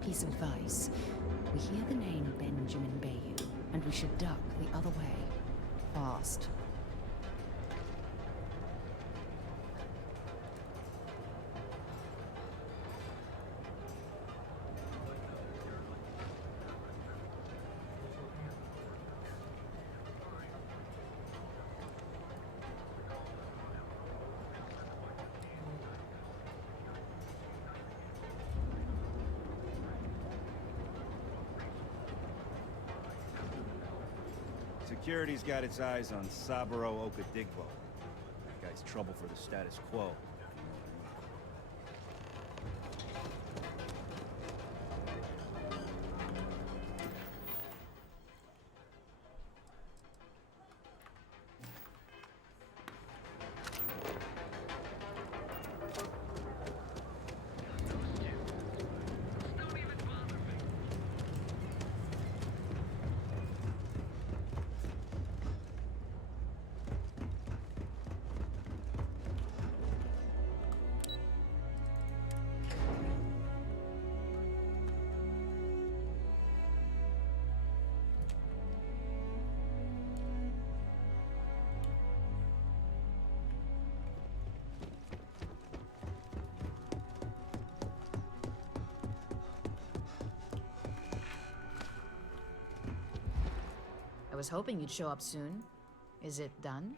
piece of advice. We hear the name Benjamin Bayou, and we should duck the other way. Fast. Security's got its eyes on Saburo Okadigbo. That guy's trouble for the status quo. I was hoping you'd show up soon. Is it done?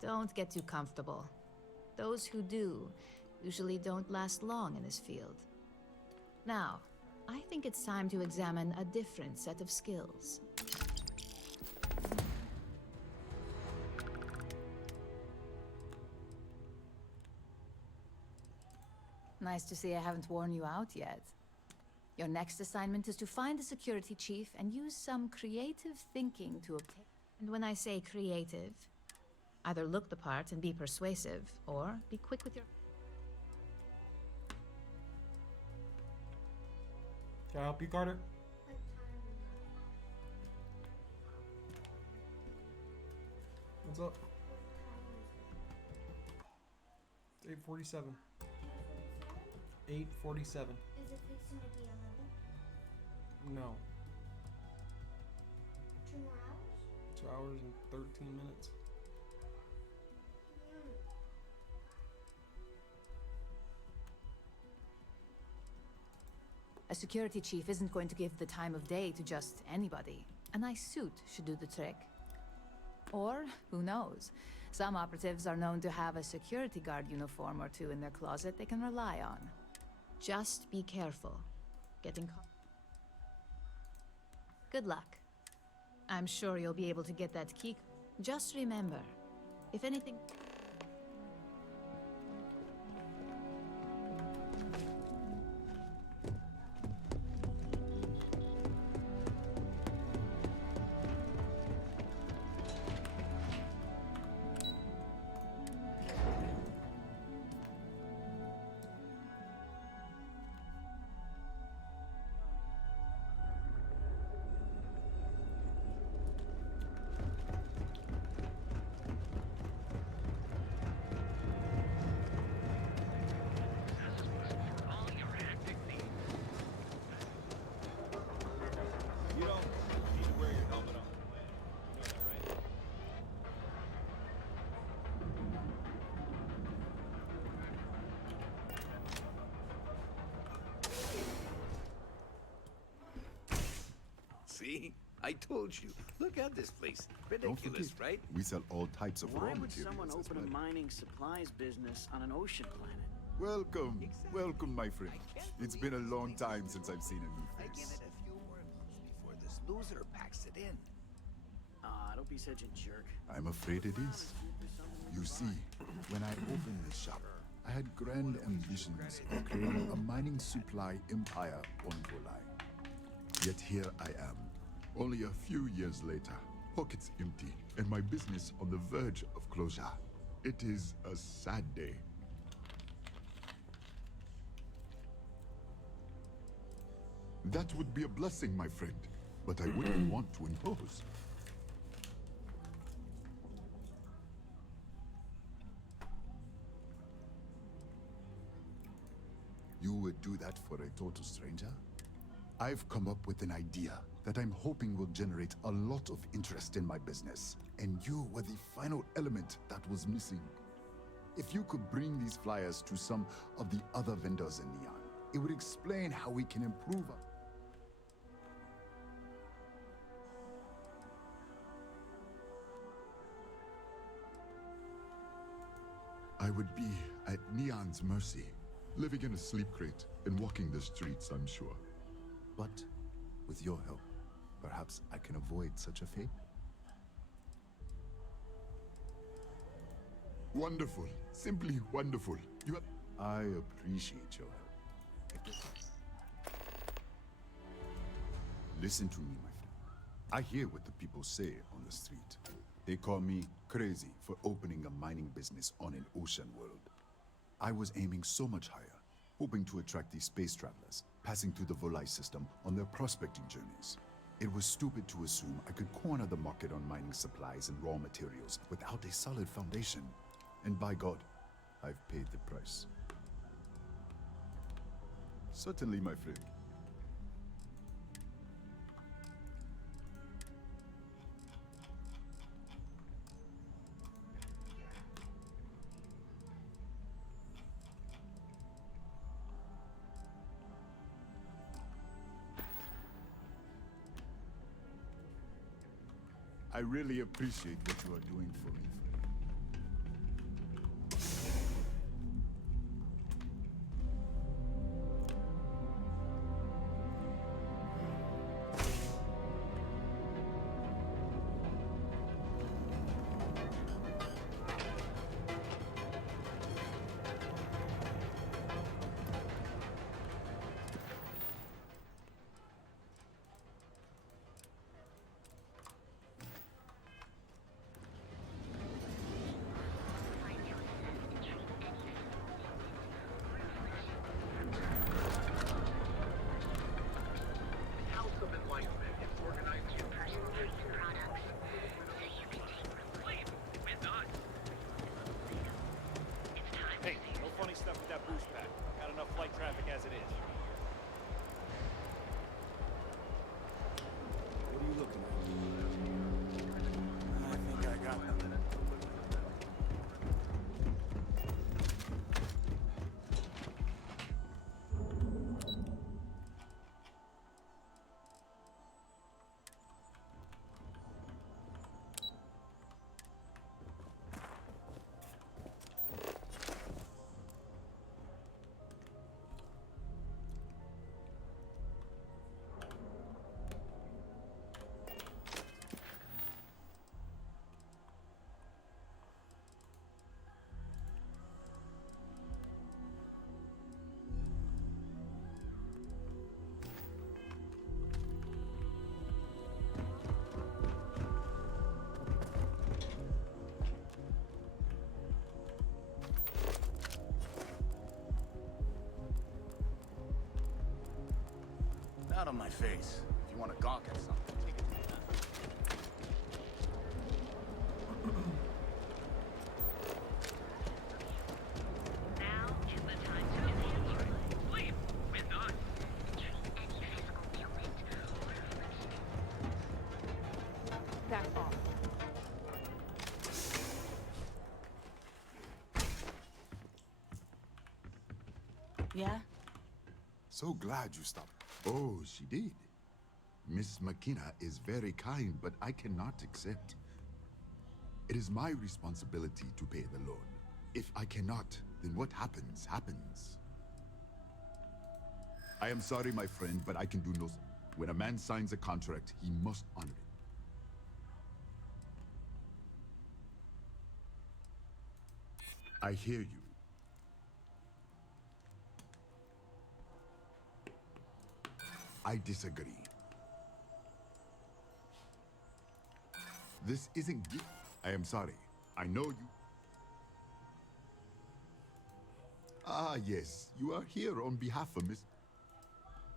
Don't get too comfortable. Those who do usually don't last long in this field. Now, I think it's time to examine a different set of skills. Nice to see I haven't worn you out yet. Your next assignment is to find the security chief and use some creative thinking to obtain. And when I say creative, either look the part and be persuasive, or be quick with your... Can I help you, Carter? What's up? It's 8:47. 8:47. Is it fixing to be 11? No. 2 more hours? 2 hours and 13 minutes. A security chief isn't going to give the time of day to just anybody. A nice suit should do the trick. Or, who knows, some operatives are known to have a security guard uniform or two in their closet they can rely on. Just be careful. Getting caught. Good luck. I'm sure you'll be able to get that key. Just remember, if anything... You don't need to wear your helmet on the way. You know that, right? See? I told you. Look at this place. Don't forget, Ridiculous, right? we sell all types of raw Why would materials someone as open well. a mining supplies business on an ocean planet? Welcome, welcome, my friend. It's been a long time since I've seen a new I give face. it a few more months before this loser packs it in. Ah, don't be such a jerk. I'm afraid it is. You see, when I opened this shop, I had grand ambitions of creating a mining supply empire on Golai. Yet here I am, only a few years later, pockets empty, and my business on the verge of closure. It is a sad day. That would be a blessing, my friend, but I wouldn't want to impose. You would do that for a total stranger? I've come up with an idea that I'm hoping will generate a lot of interest in my business. And you were the final element that was missing. If you could bring these flyers to some of the other vendors in Neon, it would explain how we can improve our... I would be at Neon's mercy, living in a sleep crate and walking the streets, I'm sure. But with your help, perhaps I can avoid such a fate. Wonderful. Simply wonderful. You have... I appreciate your help. Listen to me, my friend. I hear what the people say on the street. They call me crazy for opening a mining business on an ocean world. I was aiming so much higher, hoping to attract these space travelers, passing through the Volai system on their prospecting journeys. It was stupid to assume I could corner the market on mining supplies and raw materials without a solid foundation. And by God, I've paid the price. Certainly, my friend. I really appreciate what you are doing for me, friend. Hey, no funny stuff with that boost pack. Got enough flight traffic as it is. What are you looking at? I think I got them. Not on my face. If you want to gawk at something, take it from that. Now is the time to answer. Sleep with us. Treat any physical ailment or affliction. Back off. Yeah? So glad you stopped. Oh, she did. Miss McKenna is very kind, but I cannot accept. It is my responsibility to pay the loan. If I cannot, then what happens, happens. I am sorry, my friend, but I can do no... When a man signs a contract, he must honor it. I hear you. I disagree. This isn't gi- I am sorry. I know you. Ah, yes. You are here on behalf of Miss...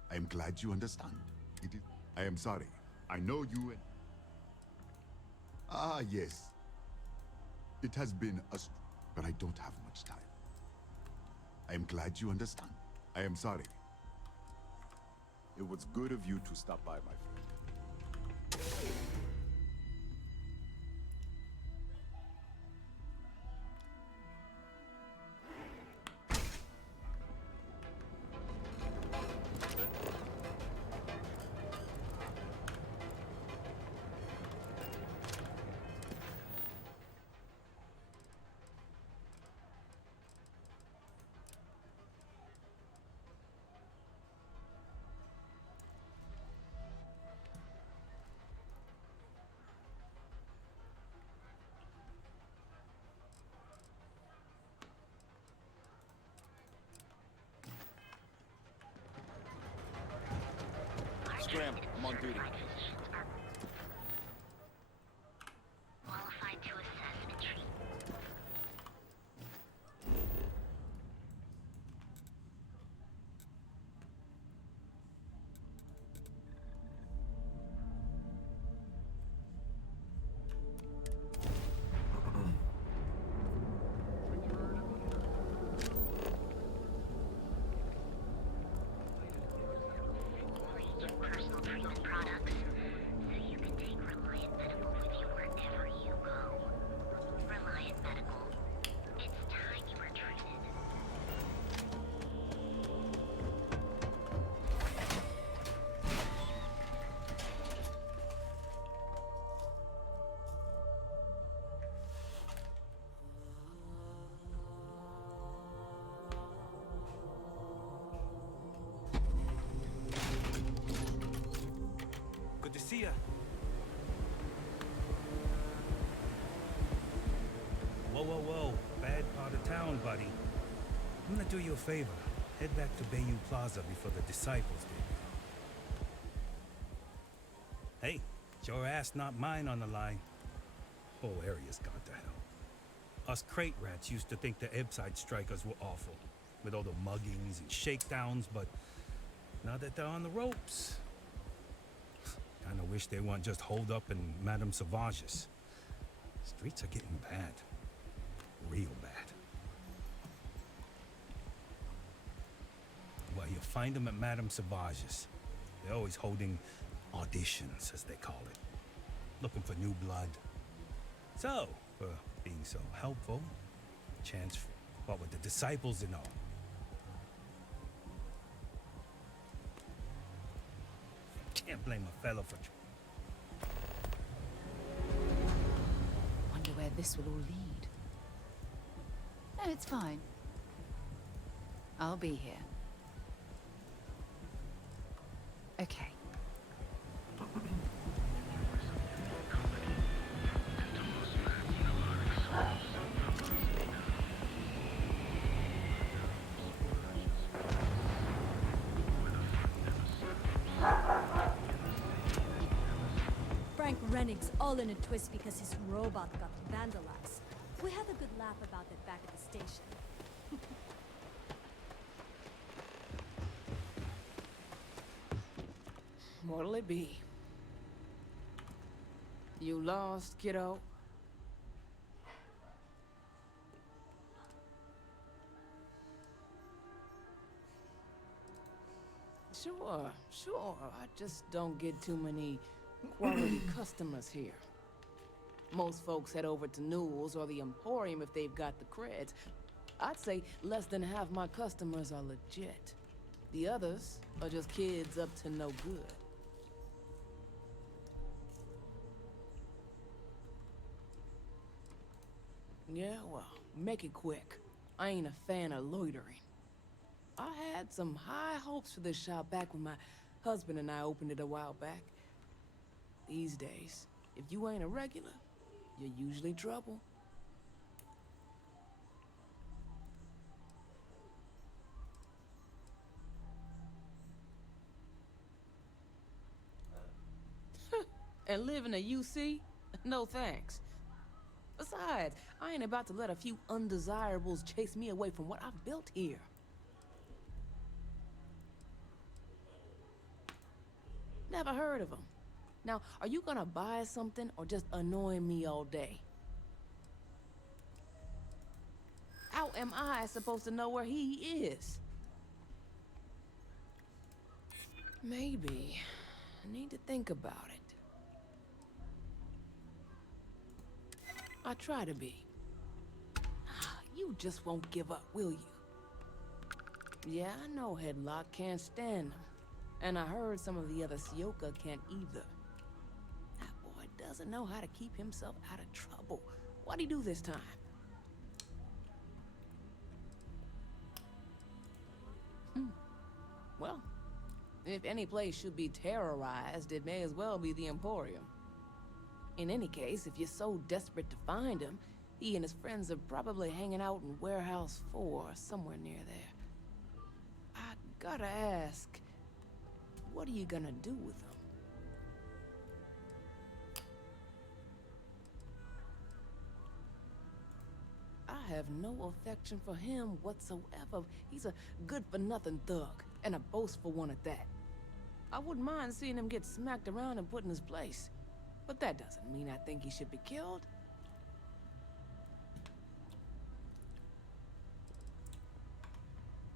I am glad you understand. It is... I am sorry. I know you and... Ah, yes. It has been a... But I don't have much time. I am glad you understand. I am sorry. It was good of you to stop by, my friend. Scram, I'm on duty. Qualified to assess and treat. Personal treatment products, so you can take Reliant Medical with you wherever you go. Reliant Medical. It's time you were treated. Good to see ya. Whoa, whoa, whoa. Bad part of town, buddy. I'm gonna do you a favor. Head back to Bayou Plaza before the disciples get here. Hey, it's your ass, not mine on the line. Whole area's gone to hell. Us crate rats used to think the Ebbside strikers were awful, with all the muggings and shakedowns, but now that they're on the ropes, kinda wish they weren't just holed up in Madame Sauvage's. Streets are getting bad. Real bad. Well, you'll find them at Madame Sauvage's. They're always holding auditions, as they call it. Looking for new blood. So, for being so helpful, chance for what with the disciples and all. Can't blame a fellow for... Wonder where this will all lead. No, it's fine. I'll be here. Okay. Frank Rennick's all in a twist because his robot got vandalized. We had a good laugh about it back at the station. What'll it be? You lost, kiddo? Sure, sure. I just don't get too many quality customers here. Most folks head over to Newell's or the Emporium if they've got the creds. I'd say less than half my customers are legit. The others are just kids up to no good. Yeah, well, make it quick. I ain't a fan of loitering. I had some high hopes for this shop back when my husband and I opened it a while back. These days, if you ain't a regular, you're usually trouble. And live in a UC? No thanks. Besides, I ain't about to let a few undesirables chase me away from what I've built here. Never heard of them. Now, are you gonna buy something or just annoy me all day? How am I supposed to know where he is? Maybe. I need to think about it. I try to be. You just won't give up, will you? Yeah, I know Headlock can't stand them. And I heard some of the other Sioka can't either. That boy doesn't know how to keep himself out of trouble. What'd he do this time? Well, if any place should be terrorized, it may as well be the Emporium. In any case, if you're so desperate to find him, he and his friends are probably hanging out in Warehouse 4, somewhere near there. I gotta ask, what are you gonna do with him? I have no affection for him whatsoever. He's a good-for-nothing thug, and a boastful one at that. I wouldn't mind seeing him get smacked around and put in his place. But that doesn't mean I think he should be killed.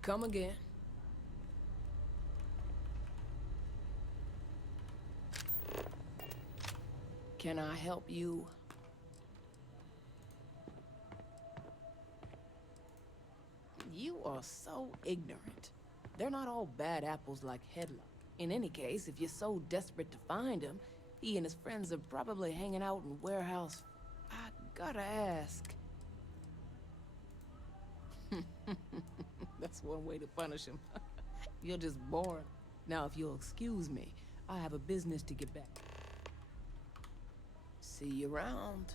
Come again. Can I help you? You are so ignorant. They're not all bad apples like Headlock. In any case, if you're so desperate to find him, he and his friends are probably hanging out in Warehouse. I gotta ask. That's one way to punish him. You're just bored. Now, if you'll excuse me, I have a business to get back. See you around.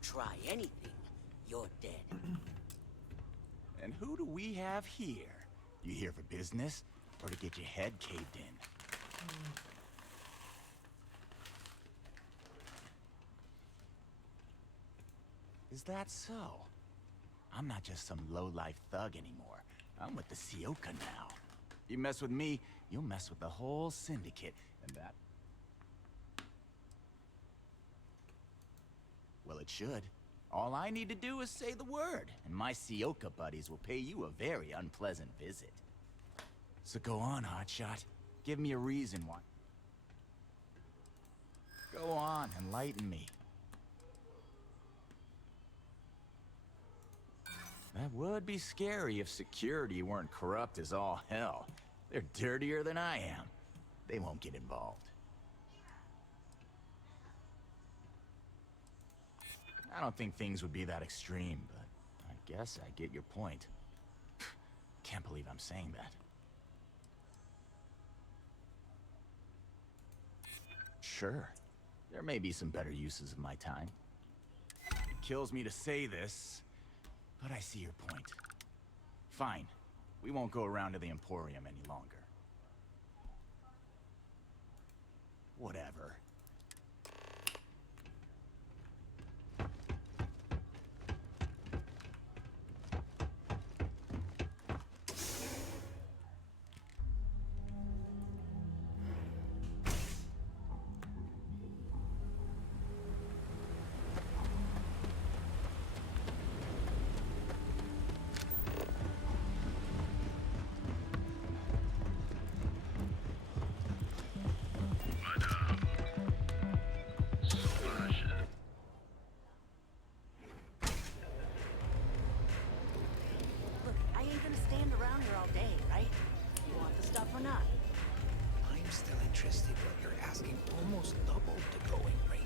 Try anything, you're dead. And who do we have here? You here for business, or to get your head caved in? Is that so? I'm not just some low-life thug anymore. I'm with the Sioka now. You mess with me, you'll mess with the whole syndicate, and that... Well, it should. All I need to do is say the word, and my Sioka buddies will pay you a very unpleasant visit. So go on, hotshot. Give me a reason why. Go on, enlighten me. That would be scary if security weren't corrupt as all hell. They're dirtier than I am. They won't get involved. I don't think things would be that extreme, but I guess I get your point. Can't believe I'm saying that. Sure, there may be some better uses of my time. It kills me to say this, but I see your point. Fine, we won't go around to the Emporium any longer. Whatever. or not? I'm still interested, but you're asking almost double the going rate.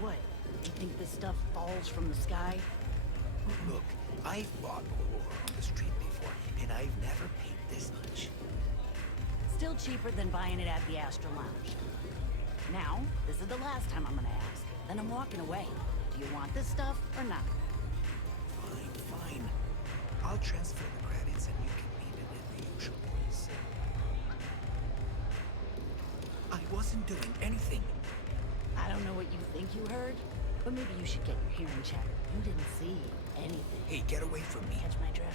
What? You think this stuff falls from the sky? Look, I've bought ore on the street before, and I've never paid this much. Still cheaper than buying it at the Astra Lounge. Now, this is the last time I'm gonna ask. Then I'm walking away. Do you want this stuff or not? Fine. I'll transfer the credits and you can meet it at the usual place. I wasn't doing anything. I don't know what you think you heard, but maybe you should get your hearing checked. You didn't see anything. Hey, get away from me. Catch my drift?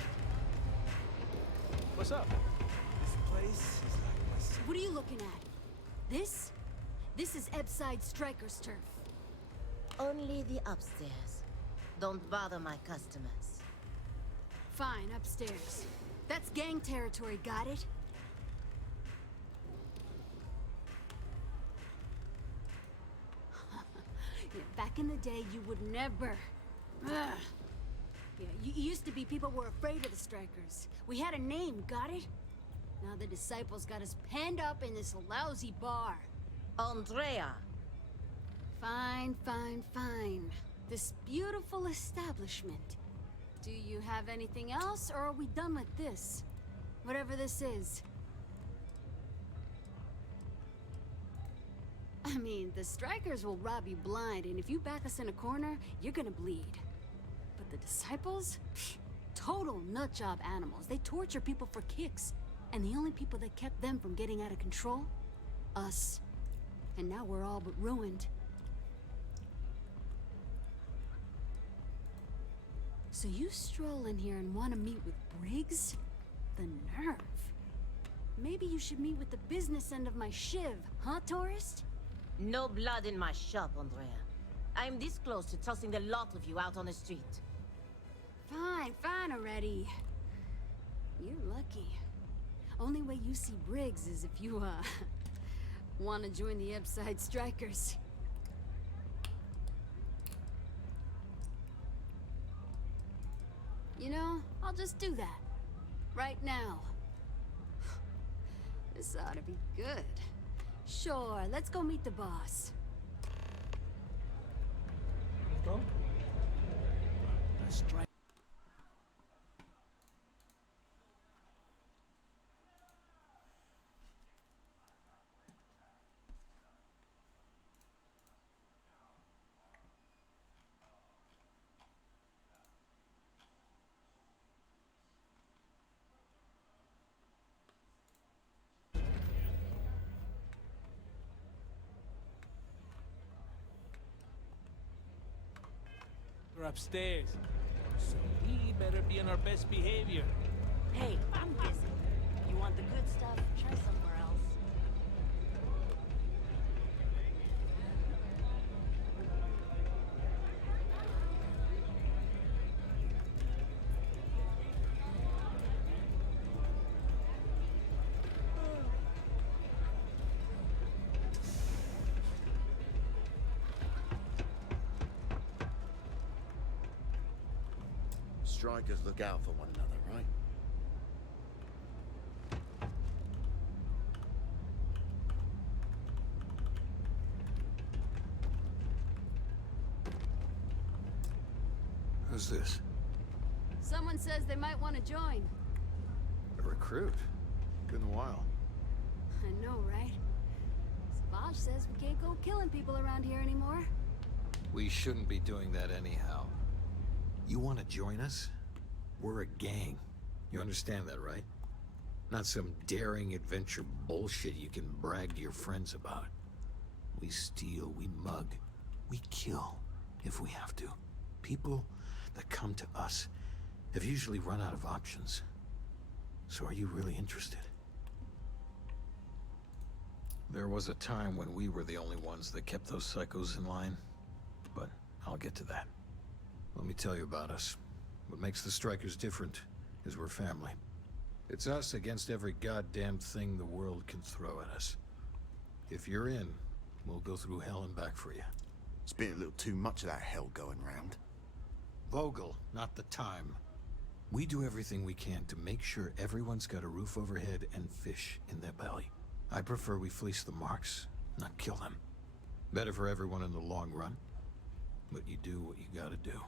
What's up? This place is like my city. What are you looking at? This? This is Ebside Striker's turf. Only the upstairs. Don't bother my customers. Fine, upstairs. That's gang territory, got it? Yeah, back in the day, you would never. Ugh. Yeah, you used to be people were afraid of the Strikers. We had a name, got it? Now the disciples got us penned up in this lousy bar. Andrea! Fine. This beautiful establishment. Do you have anything else, or are we done with this? Whatever this is. I mean, the Strikers will rob you blind, and if you back us in a corner, you're gonna bleed. But the disciples? Psh, total nutjob animals. They torture people for kicks. And the only people that kept them from getting out of control? Us. And now we're all but ruined. So you stroll in here and want to meet with Briggs? The nerve. Maybe you should meet with the business end of my shiv, huh, tourist? No blood in my shop, Andrea. I'm this close to tossing the lot of you out on the street. Fine already. You're lucky. Only way you see Briggs is if you, want to join the Ebside Strikers. You know, I'll just do that. Right now. This ought to be good. Sure, let's go meet the boss. Let's go. Strike. We're upstairs, so we better be on our best behavior. Hey, I'm busy. You want the good stuff? Try somewhere else. Strikers look out for one another, right? Who's this? Someone says they might want to join. A recruit? Been a while. I know, right? Savage says we can't go killing people around here anymore. We shouldn't be doing that anyhow. You want to join us? We're a gang. You understand that, right? Not some daring adventure bullshit you can brag to your friends about. We steal, we mug, we kill, if we have to. People that come to us have usually run out of options. So are you really interested? There was a time when we were the only ones that kept those psychos in line. But I'll get to that. Let me tell you about us. What makes the Strikers different is we're family. It's us against every goddamn thing the world can throw at us. If you're in, we'll go through hell and back for you. It's been a little too much of that hell going round. Vogel, not the time. We do everything we can to make sure everyone's got a roof overhead and fish in their belly. I prefer we fleece the marks, not kill them. Better for everyone in the long run. But you do what you gotta do.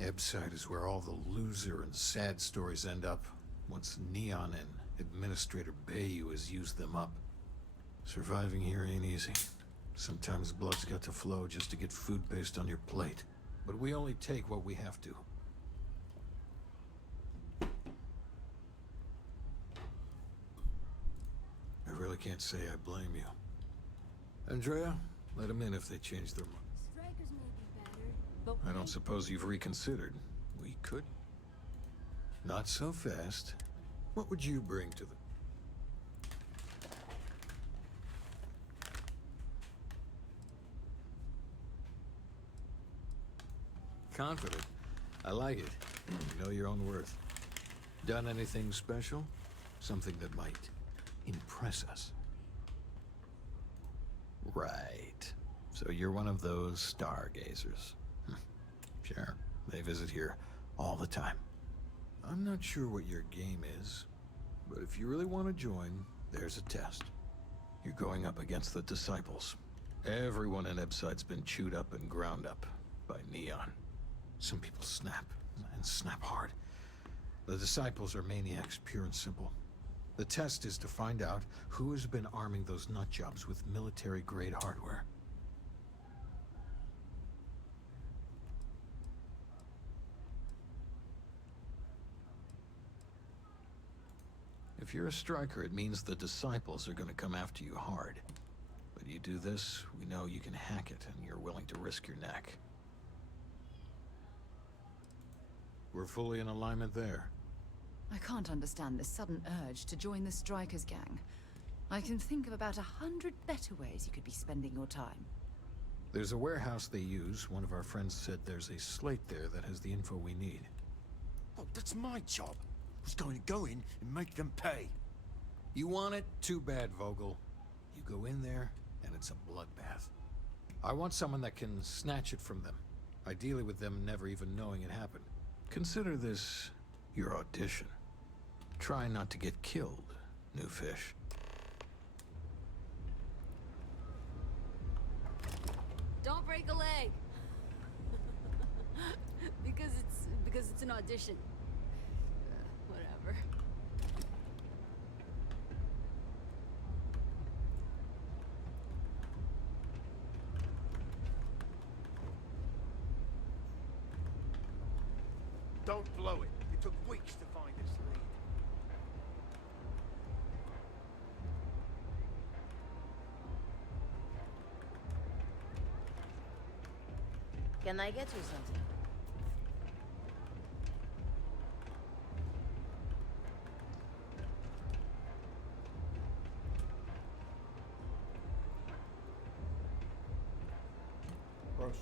Ebside is where all the loser and sad stories end up once Neon and Administrator Bayu has used them up. Surviving here ain't easy. Sometimes blood's got to flow just to get food based on your plate. But we only take what we have to. I really can't say I blame you. Andrea, let them in if they change their mind. Strikers may be battered, but I don't suppose you've reconsidered. We could. Not so fast. What would you bring to the... Confident. I like it. You know your own worth. Done anything special? Something that might impress us. Right. So you're one of those stargazers. Sure. They visit here all the time. I'm not sure what your game is, but if you really want to join, there's a test. You're going up against the Disciples. Everyone in Ebside's been chewed up and ground up by Neon. Some people snap, and snap hard. The Disciples are maniacs, pure and simple. The test is to find out who has been arming those nutjobs with military-grade hardware. If you're a striker, it means the Disciples are going to come after you hard. But you do this, we know you can hack it, and you're willing to risk your neck. We're fully in alignment there. I can't understand this sudden urge to join the Strikers gang. I can think of about 100 better ways you could be spending your time. There's a warehouse they use. One of our friends said there's a slate there that has the info we need. Oh, that's my job. I was going to go in and make them pay. You want it? Too bad, Vogel. You go in there, and it's a bloodbath. I want someone that can snatch it from them. Ideally with them never even knowing it happened. Consider this your audition. Try not to get killed, new fish. don't break a leg. because it's an audition. Whatever. Don't blow it. It took weeks to find this lead. Can I get you something? Gross.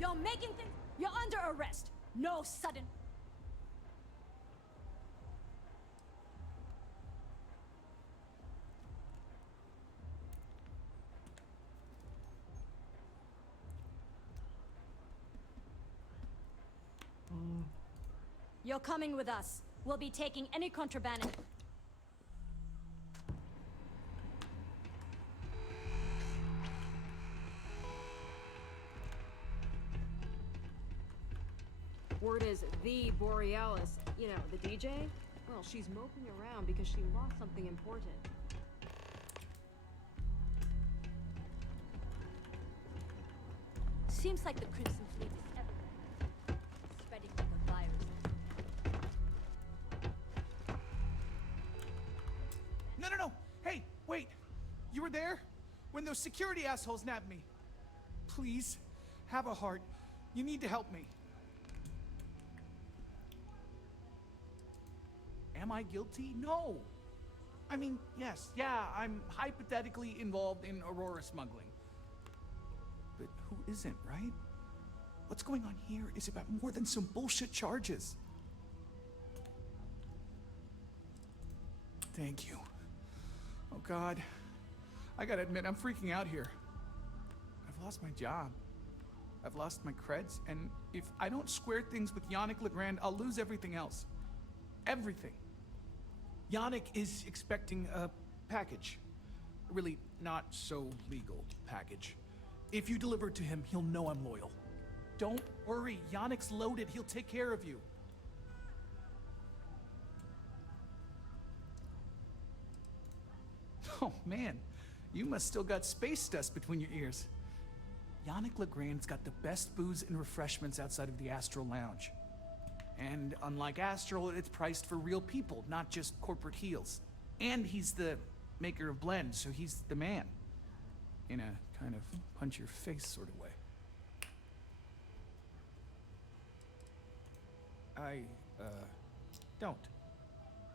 You're making things... You're under arrest. No sudden... You're coming with us. We'll be taking any contraband... Word is the Borealis, you know, the DJ? Well, she's moping around because she lost something important. Seems like the Crimson Fleet is everywhere. Spreading like a virus. No. Hey, wait. You were there? When those security assholes nabbed me. Please, have a heart. You need to help me. Am Am I guilty? No. I mean, yes, yeah, I'm hypothetically involved in Aurora smuggling. But who isn't, right? What's going on here is about more than some bullshit charges. Thank you. Oh God. I gotta admit, I'm freaking out here. I've lost my job. I've lost my creds, and if I don't square things with Yannick Legrand, I'll lose everything else. Everything. Yannick is expecting a package. A really not so legal package. If you deliver it to him, he'll know I'm loyal. Don't worry, Yannick's loaded. He'll take care of you. Oh man, you must still got space dust between your ears. Yannick Legrand's got the best booze and refreshments outside of the Astral Lounge. And unlike Astral, it's priced for real people, not just corporate heels. And he's the maker of blends, so he's the man. In a kind of punch-your-face sort of way. I, don't.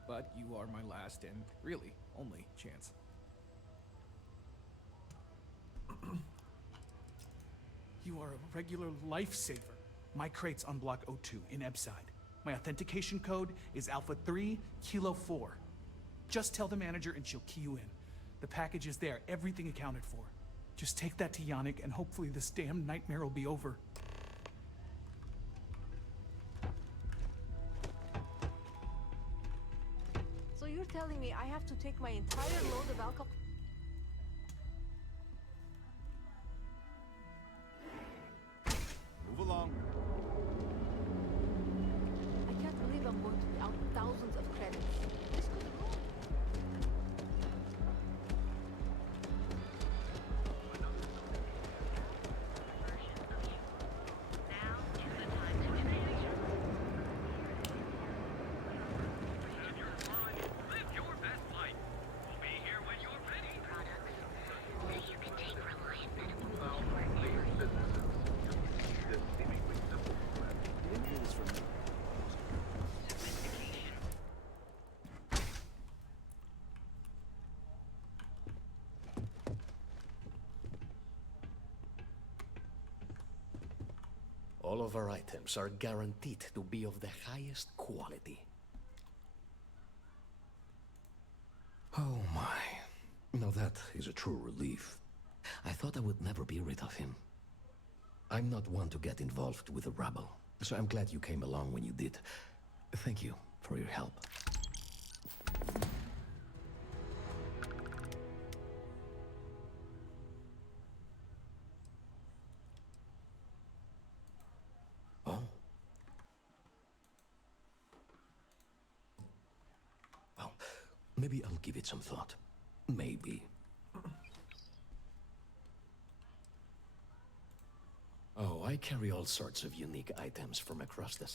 But you are my last and really only chance. You are a regular lifesaver. My crate's on block O2 in Ebside. My authentication code is Alpha 3 Kilo 4. Just tell the manager and she'll key you in. The package is there, everything accounted for. Just take that to Yannick and hopefully this damn nightmare will be over. So you're telling me I have to take my entire load of alcohol? Move along. I can't believe I'm going to be out thousands of credits. This could go. All of our items are guaranteed to be of the highest quality. Oh my. Now that is a true relief. I thought I would never be rid of him. I'm not one to get involved with the rabble, so I'm glad you came along when you did. Thank you for your help. Oh. Well, maybe I'll give it some thought. Maybe. Oh, I carry all sorts of unique items from across the...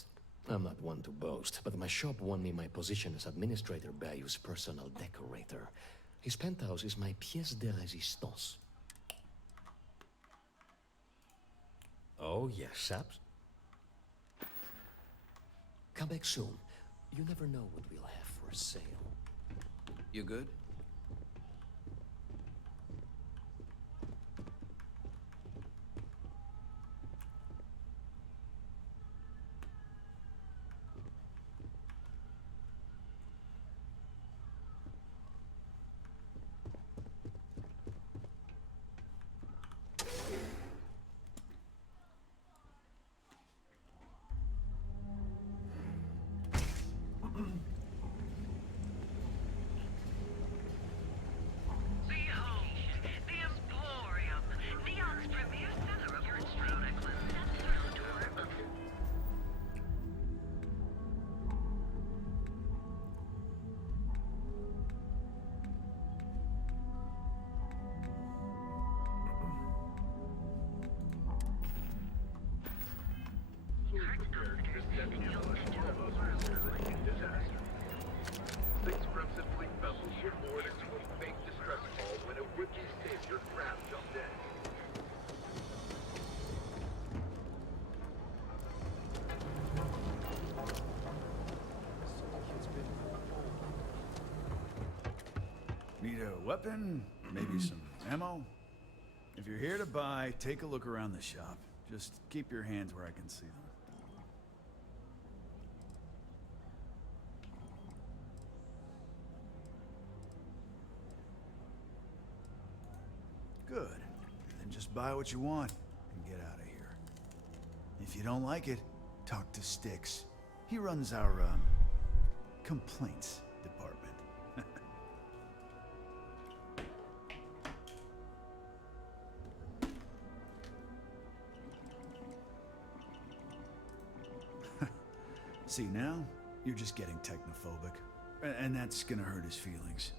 I'm not one to boast, but my shop won me my position as Administrator Bayou's personal decorator. His penthouse is my pièce de résistance. Oh, yes, Saps? Come back soon. You never know what we'll have for sale. You good? weapon, maybe some ammo. If you're here to buy, take a look around the shop. Just keep your hands where I can see them. Good. Then just buy what you want and get out of here. If you don't like it, talk to Styx. He runs our, complaints department. See, now, you're just getting technophobic. And that's gonna hurt his feelings.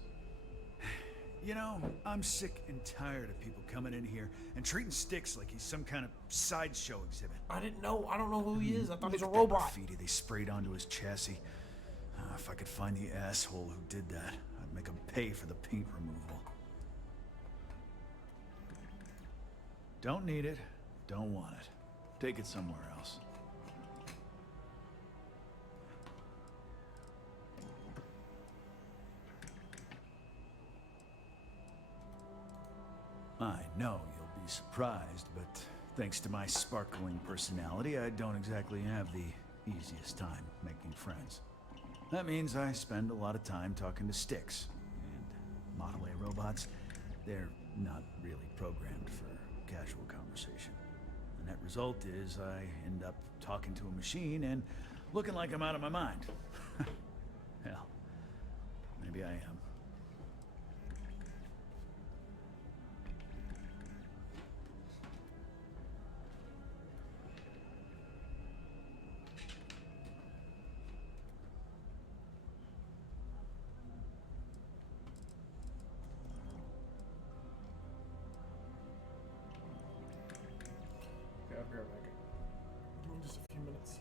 You know, I'm sick and tired of people coming in here and treating Styx like he's some kind of sideshow exhibit. I didn't know. I don't know who he is. I thought he's a Look at robot. that graffiti they sprayed onto his chassis. If I could find the asshole who did that, I'd make him pay for the paint removal. Don't need it. Don't want it. Take it somewhere else. I know you'll be surprised, but thanks to my sparkling personality, I don't exactly have the easiest time making friends. That means I spend a lot of time talking to Styx. And Model A robots, they're not really programmed for casual conversation. The net result is I end up talking to a machine and looking like I'm out of my mind. Hell, maybe I am. Okay, I'll be right back. Just a few minutes.